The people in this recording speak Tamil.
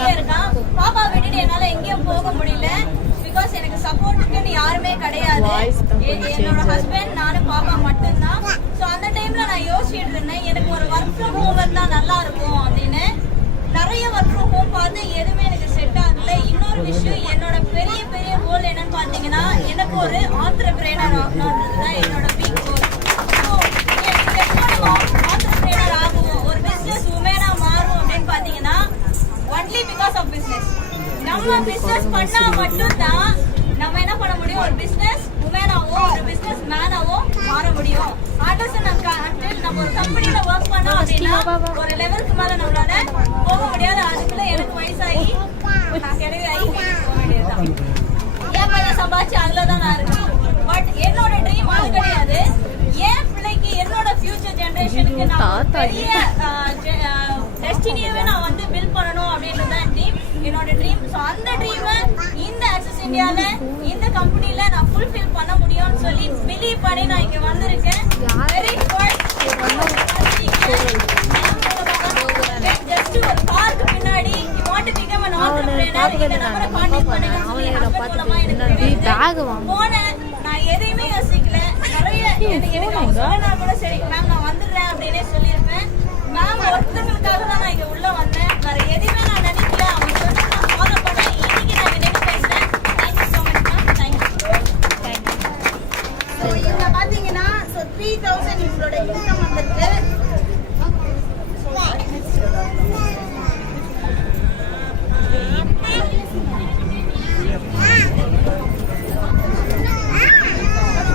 பையன் இருக்கான். பாப்பா விட்டுட்டு என்னால எங்கேயும் போக முடியல. பிகாஸ் எனக்கு சப்போர்ட்டுக்குன்னு யாருமே கிடையாது. என்னோட ஹஸ்பண்ட் நானும் பாப்பா மட்டும்தான். ஸோ அந்த டைம்ல நான் யோசிச்சுட்டு இருந்தேன், எனக்கு ஒரு ஒர்க் ஃப்ரம் ஹோம் இருந்தா நல்லா இருக்கும் அப்படின்னு. நிறைய ஒர்க் ஃப்ரம் ஹோம் பார்த்து எதுவுமே எனக்கு செட் ஆகல. இன்னொரு விஷயம், என்னோட பெரிய பெரிய கோல் என்னன்னு பாத்தீங்கன்னா, எனக்கு ஒரு ஆண்டர்பிரனர் ஆகணும்ன்றதுதான் என்னோட பிக் கோல். ஆண்டர்பிரனர் ஆகும், ஒரு பிசினஸ் உமனா மாறும் அப்படின்னு பாத்தீங்கன்னா ஒன்லி பிகாஸ் ஆஃப் பிசினஸ். நம்ம பிசினஸ் பண்ணா மட்டும்தான் நம்ம என்ன பண்ண முடியும், ஒரு பிசினஸ் உமனாவோ ஒரு பிசினஸ் மேனாவோ மாற முடியும். நம்ம ஒரு கம்பெனில ஒர்க் பண்ணோம் அப்படின்னா ஒரு லெவலுக்கு மேல நம்மளால போக முடியாது. அதுக்குள்ள எனக்கு வயசாகி நான் கிளவியாகி போக வேண்டியதுதான். என் பையன் சம்பாதிச்சு அதுலதான் நான் இருக்கேன். பட் என்னோட ட்ரீம் அது கிடையாது. என் பிள்ளைக்கு என்னோட ஃபியூச்சர் ஜெனரேஷனுக்கு நான் பெரிய டெஸ்டினியவே நான் வந்து பில்ட் பண்ணணும் அப்படின்றதான் ட்ரீம், என்னோட ட்ரீம். ஸோ அந்த ட்ரீமை இந்த ஆக்சஸ் இந்தியால இந்த கம்பெனில நான் ஃபுல்ஃபில் பண்ண முடியும்னு சொல்லி பிலீவ் பண்ணி நான் இங்க வந்திருக்கேன். Very good. ஜஸ்ட் ஒரு பார்க்கு பின்னாடி you want to become an entrepreneur, இந்த நம்பரை கான்டாக்ட் பண்ணுங்க. போனேன், நான் எதையுமே யோசிக்கல. நிறைய எனக்கு சொன்னா கூட சரி மேம் நான் வந்துடுறேன் அப்படின்னே சொல்லியிருப்பேன். மேம் ஒருத்தங்களுக்காக தான் நான் இங்க உள்ள வந்தேன், வேற எதையுமே நான் நினைக்கல. அவங்க சொன்னா நான் ஃபாலோ பண்ணேன். இன்னைக்கு நான் நினைவு பேசுறேன். Thank you so much ma'am. Thank you. So இங்க பாத்தீங்கன்னா 3000 இவங்களோட இன்கம் வந்துருக்கு.